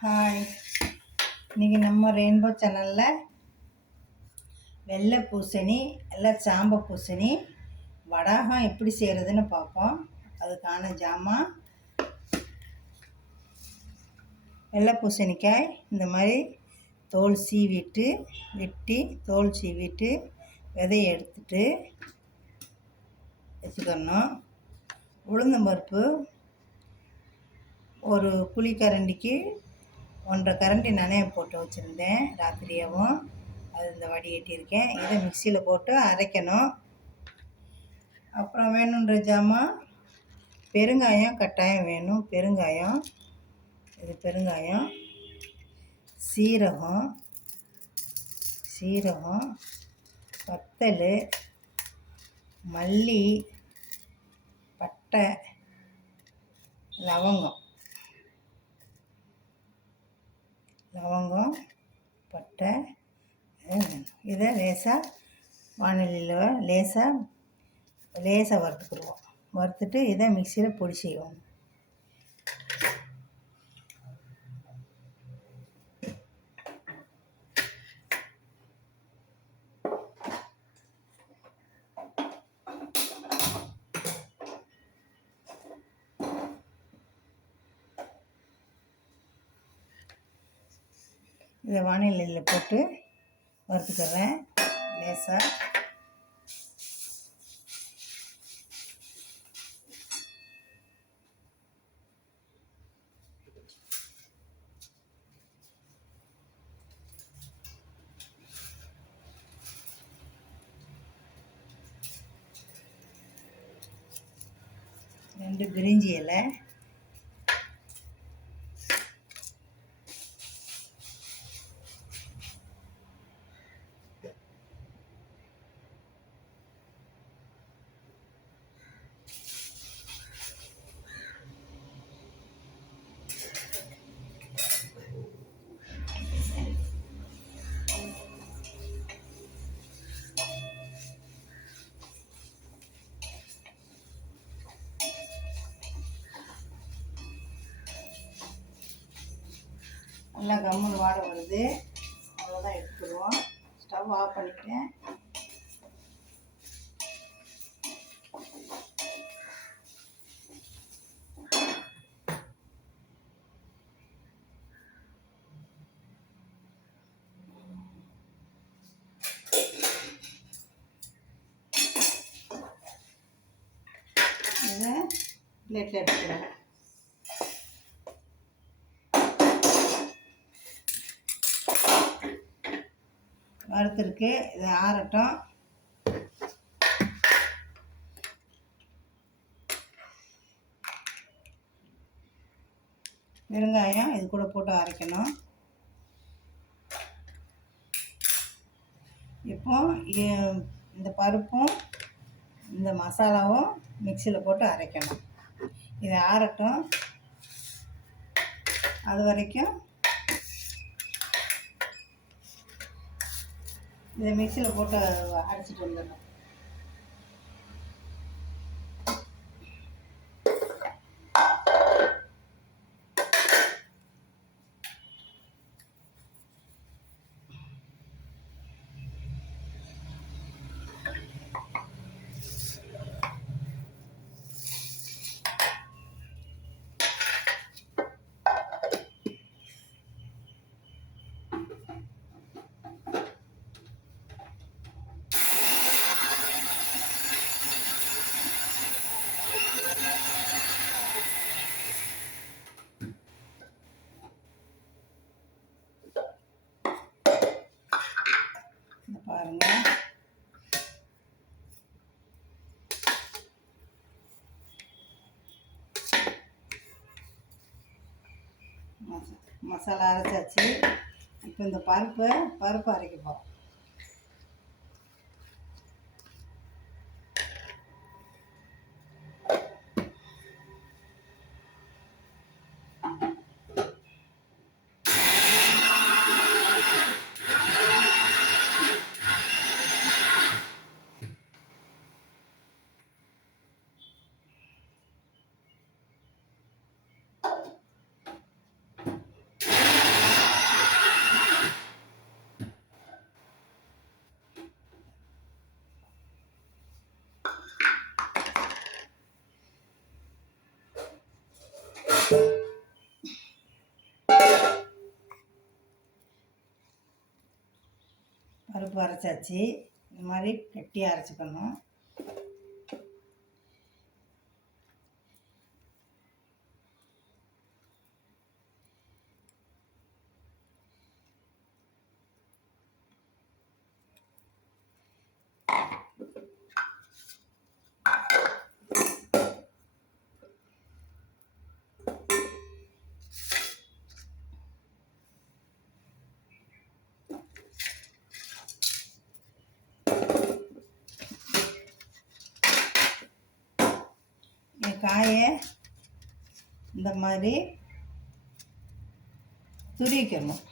Hi இன்றைக்கி நம்ம rainbow சேனலில் வெள்ளை பூசணி எல்லாம் சாம்ப பூசணி வடாகம் எப்படி செய்கிறதுன்னு பார்ப்போம். அதுக்கான ஜாமான் வெள்ளை பூசணிக்காய் இந்த மாதிரி தோல் சீவிட்டு வெட்டி தோல் சீவிட்டு விதையை எடுத்துட்டு வச்சுக்கணும். உளுந்தம்பருப்பு ஒரு குழிக்கரண்டிக்கு ஒன்றரை கரண்டி நனையம் போட்டு வச்சுருந்தேன் ராத்திரியாகவும் அது இந்த வடிகட்டியிருக்கேன் இதை மிக்சியில் போட்டு அரைக்கணும். அப்புறம் வேணுன்ற ஜாமான் பெருங்காயம் கட்டாயம் வேணும். பெருங்காயம் இது பெருங்காயம். சீரகம் சீரகம் வத்தல் மல்லி பட்டை லவங்கம். லவங்கம் பட்டை இதை லேசாக வானிலையில் லேசாக லேசாக வறுத்துக்கிடுவோம். வறுத்துட்டு இதை மிக்சியில் பொடி செய்வோம். இதை வானிலையில் போட்டு வறுத்துக்கிறேன் லேசாக ரெண்டு பிரிஞ்சி இலை. நல்லா கம்முன்னு வாட வருது. அவ்வளோதான் எடுத்துருவோம். ஸ்டவ் ஆஃப் பண்ணிட்டேன் இதை பிளேட்டில் எடுத்துக்கிறேன். வறுத்துருக்கு. இது ஆறட்டும். வெங்காயம் இது கூட போட்டு அரைக்கணும். இப்போ இந்த பருப்பும் இந்த மசாலாவும் மிக்சியில் போட்டு அரைக்கணும். இதை ஆறட்டும். அது வரைக்கும் இதை மிக்சியில் போட்டு அரைச்சிட்டு வந்துடணும் பாருங்கள் மசாலா அரைச்சாச்சு. இப்போ இந்த பருப்பை பருப்பு அரைக்க போகிறோம் பருப்பு அரைச்சாச்சு இந்த மாதிரி கட்டி அரைச்சிக்கணும் இந்த காயை இந்த மாதிரி துரிக்கணும்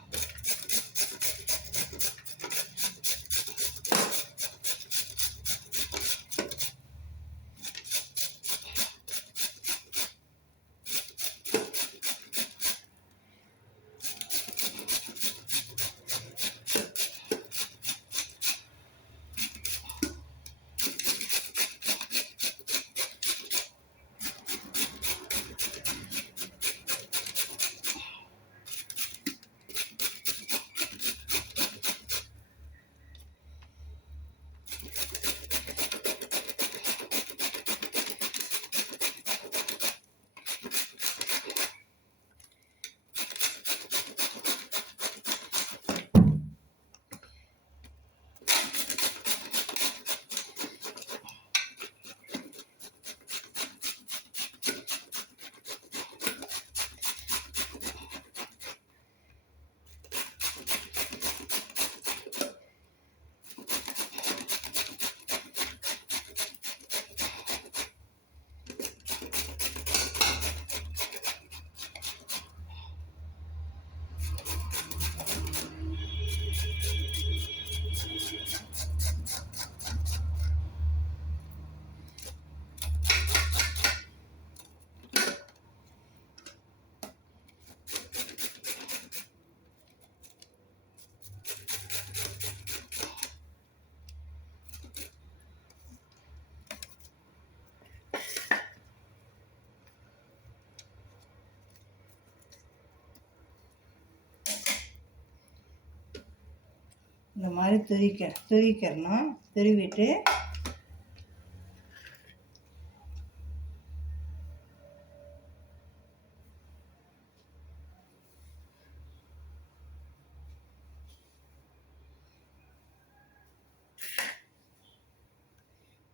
இந்த மாதிரி துரிக்க துரிக்கிறணும். துருவிட்டு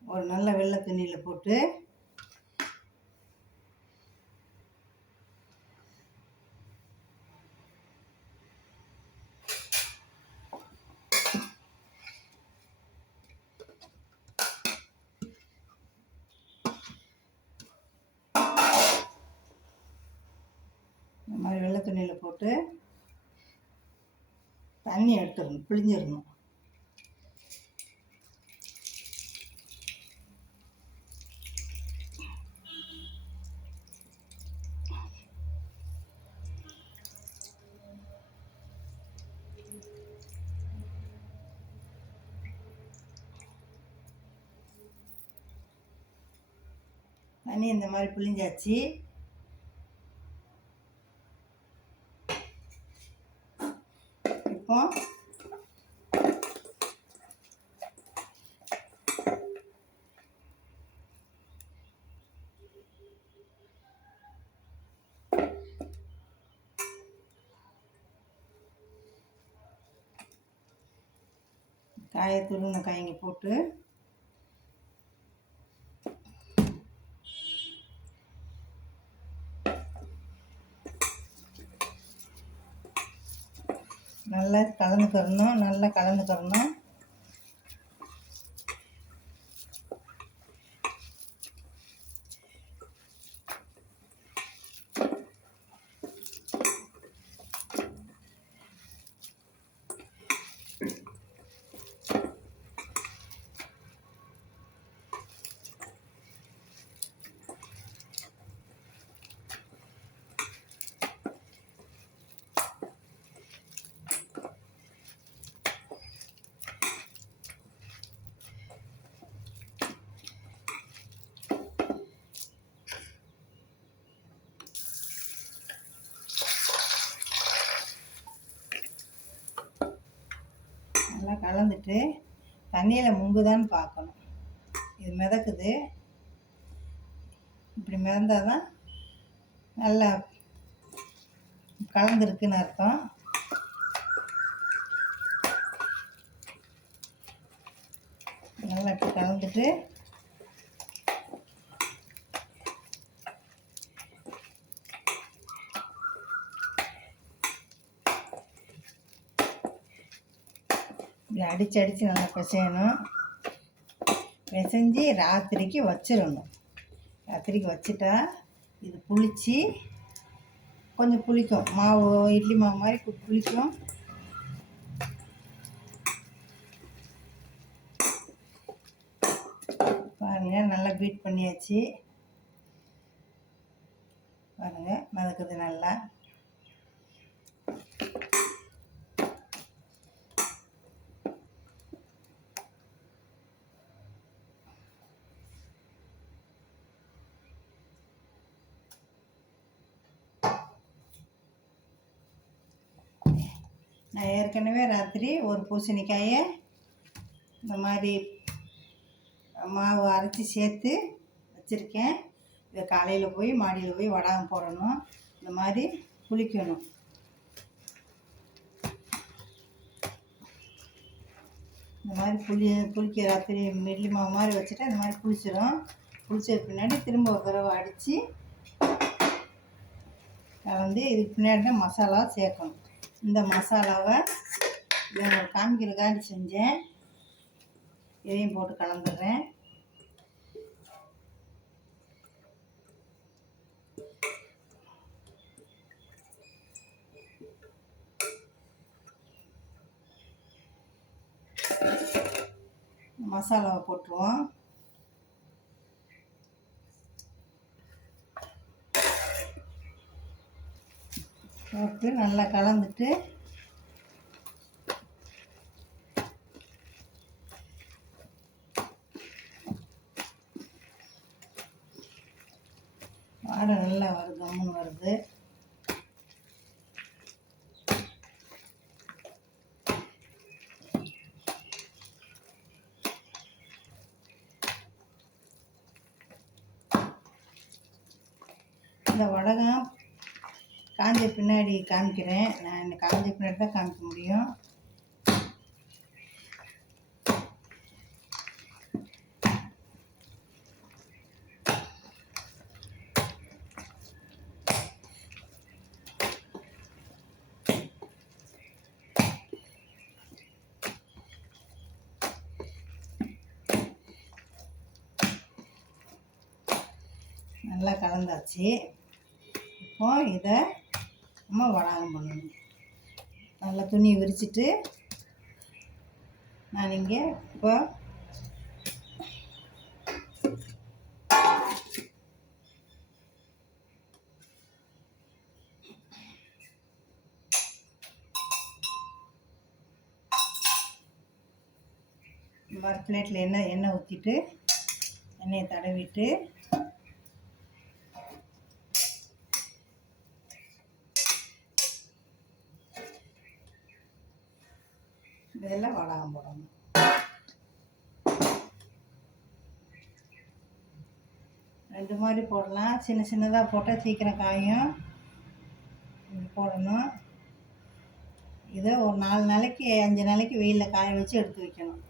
ஒரு நல்ல வெள்ளை துணியில் போட்டு இந்த மாதிரி வெள்ளை துணியில் போட்டு தண்ணி எடுத்துடணும் பிழிஞ்சிடணும். தண்ணி இந்த மாதிரி பிழிஞ்சாச்சு இப்போ காயை துருவின காய்ங்க போட்டு. நல்லா கலந்து கலந்துக்கிறணும் நல்லா கலந்து கலந்துக்கிறணும் கலந்துட்டு தண்ணியில் முங்குதான்னு பார்க்கணும். இது மிதக்குது. இப்படி மிதந்தால் தான் நல்லா கலந்துருக்குன்னு அர்த்தம். நல்லா இப்படி கலந்துட்டு இப்படி அடித்து அடித்து நல்லா பிசையணும் பிசைஞ்சு ராத்திரிக்கு வச்சிடணும். ராத்திரிக்கு வச்சுட்டா இது புளித்து கொஞ்சம் புளிக்கும். மாவு இட்லி மாவு மாதிரி புளிக்கும். பாருங்கள் நல்லா பீட் பண்ணியாச்சு. பாருங்கள் மதக்குது நல்லா நான் ஏற்கனவே ராத்திரி ஒரு பூசணிக்காயை இந்த மாதிரி மாவு அரைச்சி சேர்த்து வச்சுருக்கேன். இதை காலையில் போய் மாடியில் போய் வடாகம் போடணும். இந்த மாதிரி புளிக்கணும். இந்த மாதிரி புளி புளிக்க ராத்திரி இட்லி மாவு மாதிரி வச்சுட்டு இந்த மாதிரி புளிச்சிடும். புளிச்சதுக்கு பின்னாடி திரும்ப ஒரு தடவை அடித்து கலந்து இதுக்கு பின்னாடி தான் மசாலா சேர்க்கணும். இந்த மசாலாவை இதை காமிக்கிறதுக்காண்டி செஞ்சேன். இதையும் போட்டு கலந்துடுறேன். மசாலாவை போட்டுருவோம். போட்டு நல்லா கலந்துட்டு வாடை நல்லா வருது கம்முன்னு வருது இந்த வடகம் காஞ்ச பின்னாடி காமிக்கிறேன். நான் இந்த காஞ்ச பின்னாடி தான் காமிக்க முடியும். நல்லா கலந்தாச்சு. இப்போ இதை அம்மா வளாகம் பண்ணணும் நல்லா துணியை விரிச்சிட்டு நான் இங்கே இப்போ மாதிரி பிளேட்டில் எண்ணெய் எண்ணெய் ஊற்றிட்டு எண்ணெயை தடவிட்டு மாதிரி போடலாம். சின்ன சின்னதாக போட்டால் சீக்கிரம் காயும். போடணும். இதை ஒரு நாலு நாளைக்கு அஞ்சு நாளைக்கு வெயிலில் காய வச்சு எடுத்து வைக்கணும்.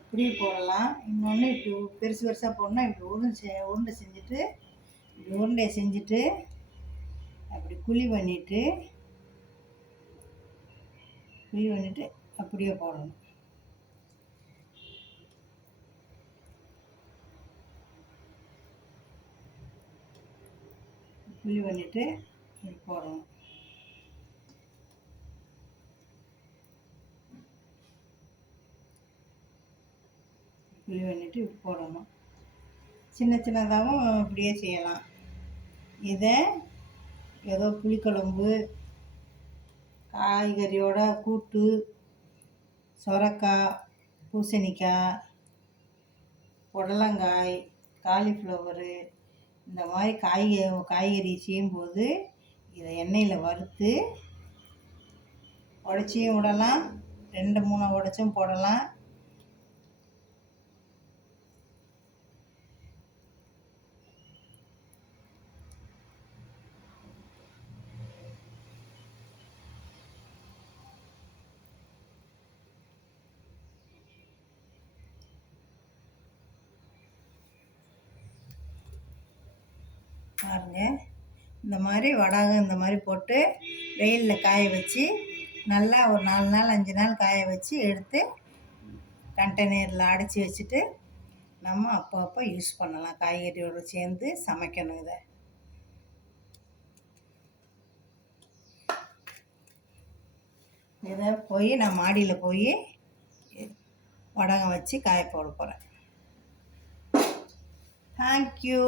இப்படி போடலாம். இன்னொன்று இப்படி பெருசு பெருசாக போடணும் இப்படி உருண்டை செ உருண்டை செஞ்சுட்டு இப்படி உருண்டையை செஞ்சுட்டு அப்படி குழி பண்ணிவிட்டு குழி பண்ணிவிட்டு அப்படியே போடணும். புளி பண்ணிவிட்டு போடணும். புளி பண்ணிவிட்டு இப்படி போடணும். சின்ன சின்னதாகவும் இப்படியே செய்யலாம். இதை ஏதோ புளிக்குழம்பு காய்கறியோட கூட்டு சொரக்காய் பூசணிக்காய் புடலங்காய் காலிஃப்ளவரு இந்த மாதிரி காய்க காய்கறி செய்யும்போது இதை எண்ணெயில் வறுத்து உடச்சியும் விடலாம். ரெண்டு மூணு உடச்சும் போடலாம். பாருங்க. இந்த மாதிரி வடாகம் இந்த மாதிரி போட்டு வெயிலில் காய வச்சு நல்லா ஒரு நாலு நாள் அஞ்சு நாள் காய வச்சு எடுத்து கண்டெய்னரில் அடைச்சி வச்சுட்டு நம்ம அப்போ அப்போ யூஸ் பண்ணலாம். காய்கறியோடு சேர்ந்து சமைக்கணும் இதை. இதை போய் நான் மாடியில் போய் வடகம் வச்சு காய போட போகிறேன் தேங்க்யூ